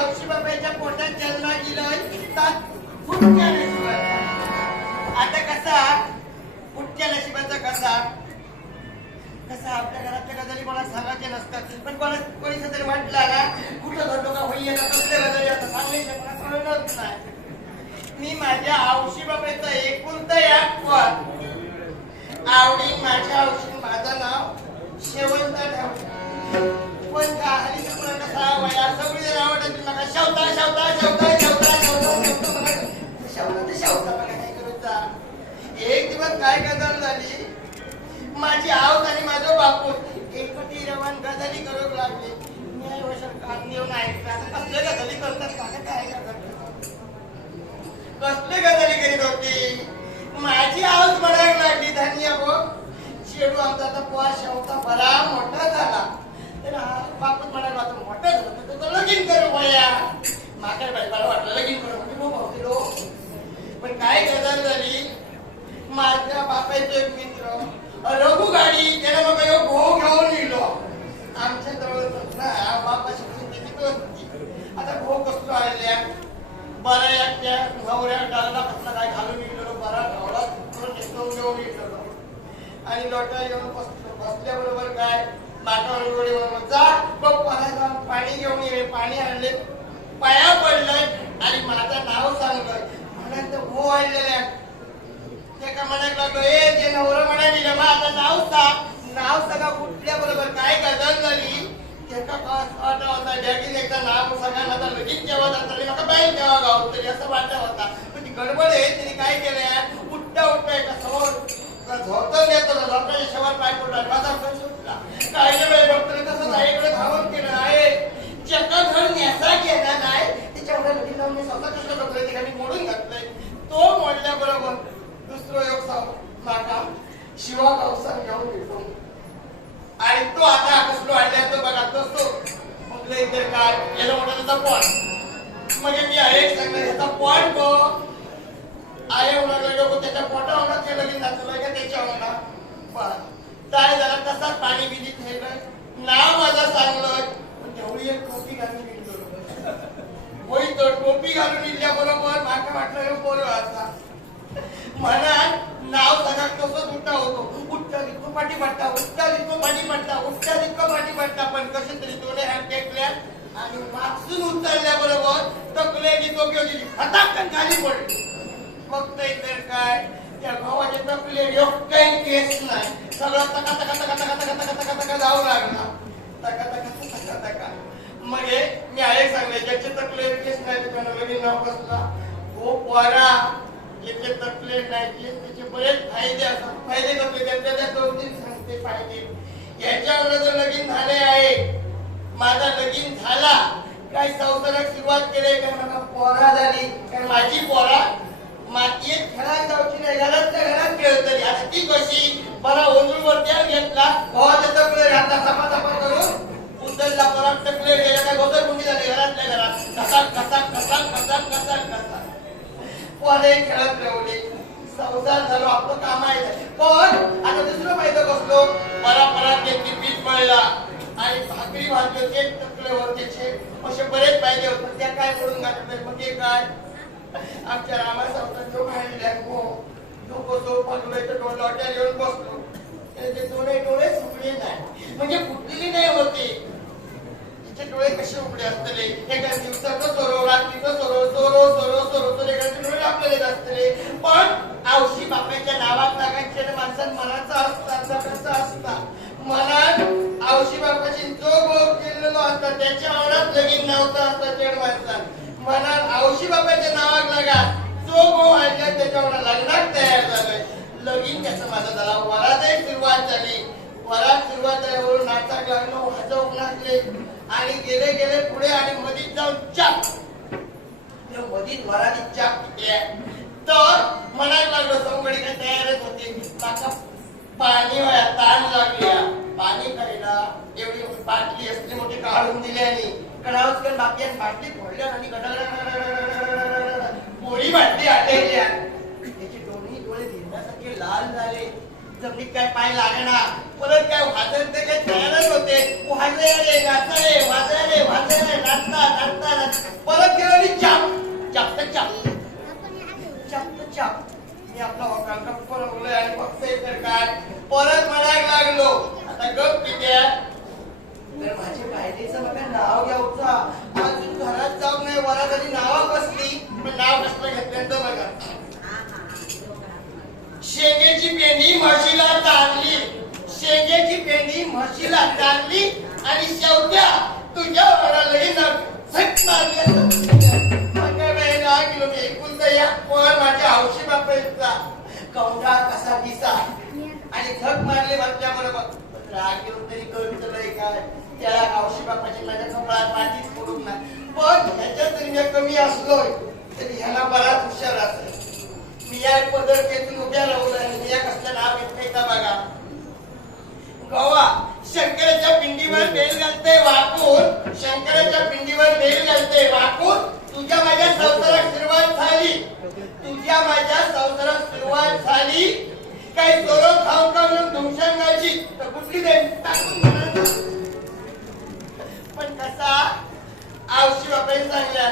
आता बाबाच्या पोटात जन्मा गेलोय तात फुटक्या नशिबाचा. आता कसा? फुटक्या नशिबाचा कसा? कसा? आपल्या घरातल्या गजाली कोणाला सांगायचे नसतात. पण कोणा कोणी तरी म्हटलं ना कुठं घडलो का होई आता कसल्या गजाली आता सांगायच्या मला कळलंच नाही मी माझ्या आवशी बाबाचा एकूणता एक आवडी माझ्या आवशी माझं नाव शेवंत ठेवलं पण का हल्ली सगळं कसा वया? सगळी जण आवडत नका शेवता शेवता शेवता शेवता शेवता शेवता मला ते शेवता मला काय करूचा एक दिवस काय गजाल झाली? माझी आवत आणि माझं बापू एकपटी रवान गजाली करू लागली. मी आई वर्ष कान देऊन ऐकलं. आता कसले गजाली करतात? मला काय करतात कसले गजाली करीत होती? माझी आवाज म्हणायला लागली धन्य गो शेडू आमचा आता पोहा शेवता बरा मोठा झाला. तर हा बापच म्हणायला आता मोठा झाला तर त्याचं लगीन करू वया. माकडे बाई मला वाटलं लगीन करू म्हणजे मग भावतीलो पण काय गजाल झाली? माझ्या बापाचा एक मित्र रघु गाडी त्याला मग ह्यो भाऊ घेऊन निघलो आमच्या जवळ ना बापाची परिस्थिती होती. आता भाऊ कसलो आल्या बरा एकट्या नवऱ्या डालला कसला काय घालून निघलो बरा ढवळा करून निसटून घेऊन निघलो आणि लोटा येऊन बसलो बसल्याबरोबर काय? माठावर उडी म्हणून जा. बघ जाऊन पाणी घेऊन ये. पाणी आणले. पाया पडलंय आणि माझं नाव सांगलंय म्हणाल तर हो आणलेलं ते का म्हणायला लागलो ए जे नवरं म्हणाली मग आता नाव सांग. नाव सांगा उठल्या बरोबर? काय गजल झाली? एका वाटा होता डॅगीन एकदा नाव सगळ्यांना आता लगीन केव्हा जाता तरी नका बाई केव्हा गाव तरी असं वाटा होता. पण ती गडबड आहे तिने काय केलंय? उठता उठता एका समोर झोपतं घेतलं झोपच्या शेवार पाय पडला माझा पण सुटला. काय बाई डॉक्टरने तसं धावून केलं आहे. चक्का घर नेसा केला नाही. त्याच्यामुळे मी स्वतः कष्ट करतोय ते मोडून घातलंय. तो मोडल्याबरोबर दुसरो योग सांग माका शिवा गावसान घेऊन भेटून. आणि तो आता कसलो आणल्या तो बघा तो म्हटलं इथे काय याला मोठा त्याचा पॉट मग म्हणजे मी आहे सांगणार याचा पॉईंट बघ आय होणार लोक त्याच्या पोटा होणार ते लगेच घातलं का त्याच्या होणार काय झालं तसाच पाणी बिनी ठेवलं नाव माझा सांगलं. पण तेवढी एक टोपी घालून गेलो होई तो टोपी घालून इल्या बरोबर माका वाटलं हे पोर आता. म्हणा नाव सगळा कसं उठा होतो? उठता दिसतो पाठी पडता उठता दिसतो पाठी पडता उठता दिसतो पाठी पडता पण कसे तरी दोन्ही हात टेकल्या आणि वाचून उचलल्या बरोबर तकले की तो गेली खाली पडली. फक्त इतर काय त्या भावाचे तकले योग काही केस नाही सगळं तका तका तका तका तका तका तका तका जाऊ लागला तका तका तका तका मग हे मी आहे सांगले ज्याचे तकले केस नाही त्यानं लगीन नाव कसला हो पोरा ज्याचे तकले नाही ते त्याचे बरेच फायदे असतात फायदे कसले त्यांच्या त्या दोन तीन सांगते फायदे याच्यावर जर लगीन झाले आहे माझा लगीन झाला काय संसारात सुरुवात केली काय मला पोरा झाली काय माझी पोरा मातीत खेळायला जाऊची नाही घरातल्या घरात खेळतली आता ती कशी? परा ओंजूळ वरती घेतला. भावाच्या तकले आता सपा सपा करून उचलला परत तकले गेला काय गोदर गुंडी झाली घरातल्या घरात. कसा कसा कसा कसा कसा कसा पोरे खेळत राहले संसार झालो आपलं काम आहे. पण आता दुसरं माहिती कसलो परा परा त्यांनी पीठ पळला आणि भाकरी भाजले ते टकलेवर होते असे बरेच पाहिजे होते त्या काय करून घातले मग ते काय? आमच्या रामा जो भांडल्या हो. पडलोय तर बसलो. त्याचे डोळे डोळे सुकले नाही. म्हणजे फुटलेली नाही होती. तिचे डोळे कसे उघडे असतले? एका दिवसाचं सरो रात्रीचं सरो सरो सरो सरो तर एखाद्याचे डोळे आपल्याला असतले. पण आवशी बापाच्या नावात टाकायचे माणसात मनाचा असतात जगाचं असतात मनात आवशी बापाची जो भोग केलेलो असतात त्याच्या आवडात लगीन नव्हता असता चेड माणसात. मला आवशी बाबाच्या नावाक लागा. जो गो आणला त्याच्यावर लग्नात तयार झालोय. लगीन त्याचं माझं झाला? वरात सुरुवात झाली. वरात सुरुवात झाल्यावरून नाटक लागलो हजवून लागले. आणि गेले गेले पुढे आणि मधीत जाऊन चाप मधीत वरातीत चाप किती आहे तर मनात लागलो समगडी काय तयारच होते. काका पाणी वया ताण लागल्या पाणी खायला एवढी मोठी बाटली असली मोठी काढून दिली आणि कडावच बाकी बाटली फोडल्या आणि गडगड पोळी बाटली आटल्या त्याचे दोन्ही डोळे भिरण्यासारखे लाल झाले जमिनीत काय पाय लागणार परत काय वाजत ते काय तयारच होते वाजले रे नाचले वाजले वाजले नाचता नाचता नाचता परत गेलो आणि चाप चाप तर चाप चाप तर चाप मी आपला वकांका पळवलंय आणि बघतोय तर काय परत म्हणायला लागलो आता गप किती आहे तर माझी पायरीचं मला नाव घ्यावचा अजून घरात जाऊ नये वरात आणि नाव बसली. पण नाव कसलं घेतल्यानंतर बघा. शेंगेची पेंडी म्हशीला चालली शेंगेची पेंडी म्हशीला चालली आणि शेवट्या तुझ्या वडालाही ना झट मारली. मग वेळेला मी ऐकून या पण माझ्या हौशी बापाचा कवडा कसा दिसा? आणि झक मारले बातम्या बरोबर राग घेऊन तरी करून तर काय त्याला गावशी बापाची माझ्या कपाळात मातीच पडून नाही. पण ह्याच्यात जरी मी कमी असलोय तरी ह्याला बराच हुशार असेल. मी या पदर खेचून उभ्या लावलं आणि मी या कसलं नाव घेतलंय का बघा? गवा शंकराच्या पिंडीवर बेल घालते वाकून. शंकराच्या पिंडीवर बेल घालते वाकून. तुझ्या माझ्या संसारात सुरुवात झाली. तुझ्या माझ्या संसारात सुरुवात झाली. काही चोर खाऊ का म्हणून धुमशांगाची तर कुठली देण टाकून पण कसा आवशी बापाई सांगल्या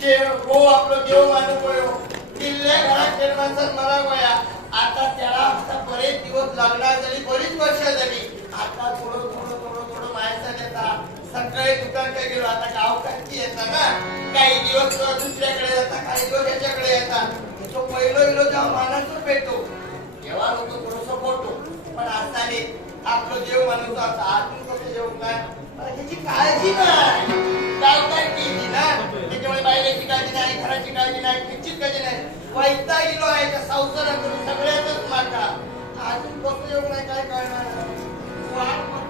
देव हो आपलं देव मानू पडो किल्ल्या घरात निर्माणचा मरा वया आता त्याला आता बरेच दिवस लागणार झाली बरीच वर्ष झाली आता थोडं थोडं थोडं थोडं माणसं देता. सकाळी दुकानकडे गेलो आता गाव काही येता ना. काही दिवस दुसऱ्याकडे जाता काही दिवस याच्याकडे येतात तो पहिलो इलो जेव्हा मानाचं भेटतो तेव्हा लोक थोडस बोलतो पण आता आपलं देव माणूस आता आतून कसं जेवण काय त्याची काळजी नाही. गाव केली ना? त्याच्यामुळे बायलेची काळजी नाही घराची काळजी नाही किंचित काळजी नाही. वैता गेलो आहे त्या संसारातून सगळ्यातच माका. अजून कसं येऊ नाही काय करणार?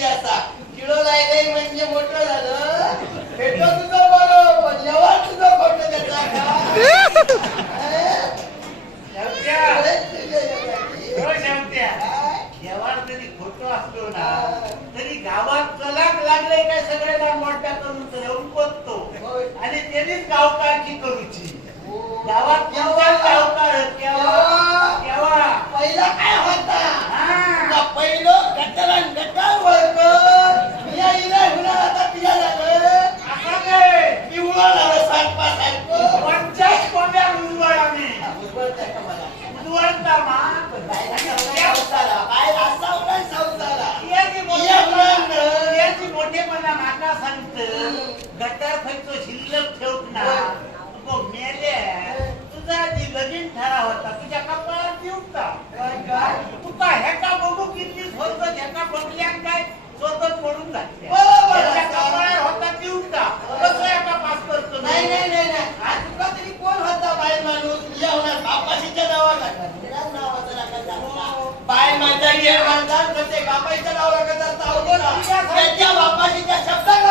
चाललेली असा? किडो लायले म्हणजे मोठं झालं. भेटो तुझं बरं पण जेव्हा तुझं खोटं त्याचा जरी असलो ना तरी गावात चलाक लागले काय सगळ्याला मोठ्या करून येऊन पोचतो. आणि त्यांनीच गावकारकी करूची. हो. गावात गावकार केव्हा? केव्हा? पहिला काय होता? हा. का पहिलं गटारान गटार वळकर मी आईला हुना आता पिया झालं असं काय पिवळं झालं सारपा सारखं पंचायत कोंब्या उजवळाने उजवळतंय का मला? उजवळता मा संसारा? असा संसारा? याची. मोठेपणा माका सांगत गटार खर्च शिल्लक काय? तुका ह्याका बघू किती स्वतः ह्याका बघल्यान काय स्वतः पडून जाते बरोबर. कपाळात होता देऊता कसं एका पास करतो नाही नाही नाही नाही. आज तुका तरी कोण होता बाई माणूस या होणार बापाशीच्या नावाचं जाऊ. बाय माझ्या गेर म्हणतात तर ते बापाईच्या नावाला का जाता अवघड आहे. त्याच्या बापाशीच्या शब्दाला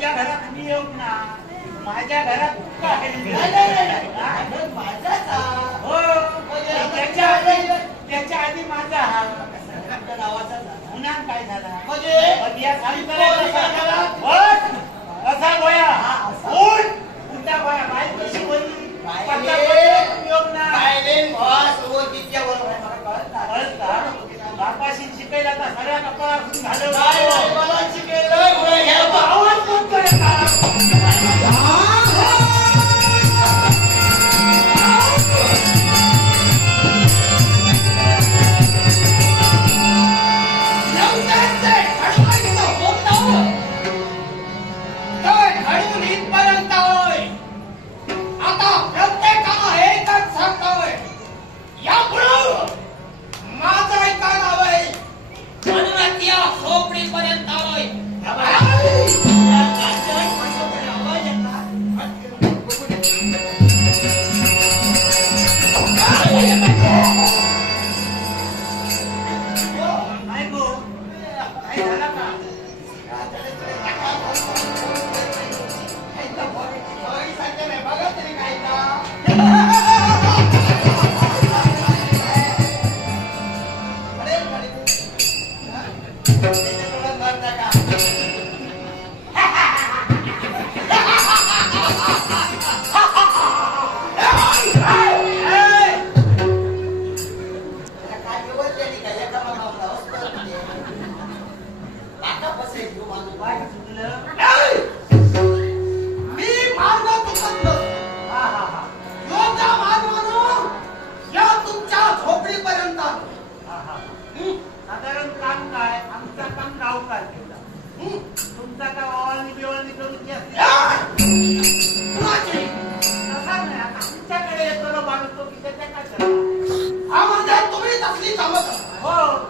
तुझ्या घरात मी येऊ ना माझ्या घरात तू का आहे? नाही, नाही, नाही, नाही. अरे माझाच हा. हो त्याच्या आधी त्याच्या आधी माझा हा. पुन्हा काय झाला म्हणजे मग या खाली? झाला? बस. असा गोया हा, असा. उठ उठा गोया बाई कशी बोलली पत्ता बरोबर आहे, मला कळत नाही. कळत का? बापाशी शिकायला आता सगळ्या कपाळातून झालं. काय Thank you. Go!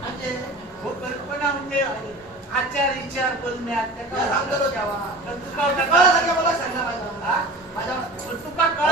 म्हणजे कल्पना म्हणजे आचार विचार बोलण्यात आचार सांगतो तेव्हा मला सांगा माझ्या तुका कळ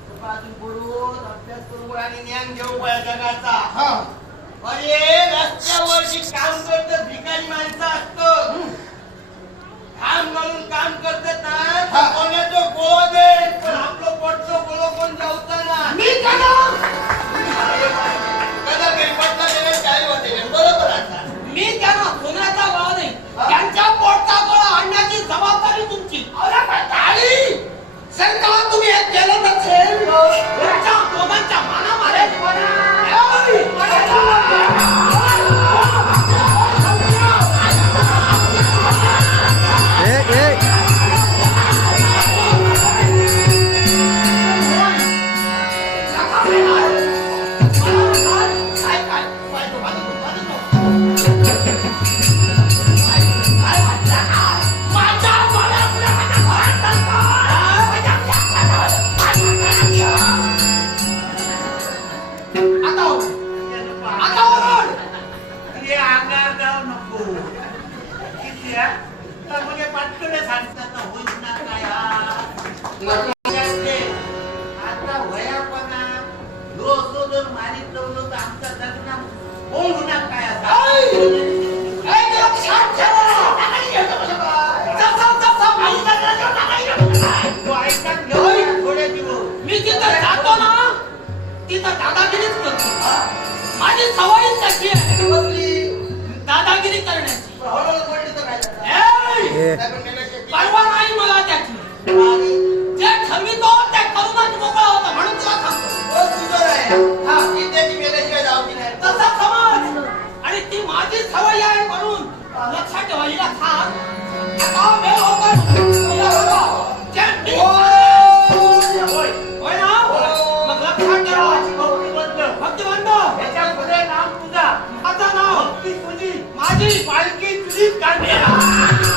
अजून बोलून अभ्यास करून आणि ज्ञान घेऊ जगाचा. अरे रस्त्यावरती काम करत भिकारी माणसं असत. काम म्हणून काम करत तर कोणाचं गोळ दे पण आपलं पटतो गोळ पण जाऊचा ना? मी कदा काही पटलं काही सरकार तुम्ही हे केलं नसेल तुमच्या दोघांच्या मनामध्ये माझं माझी पालखी तुझीच काढली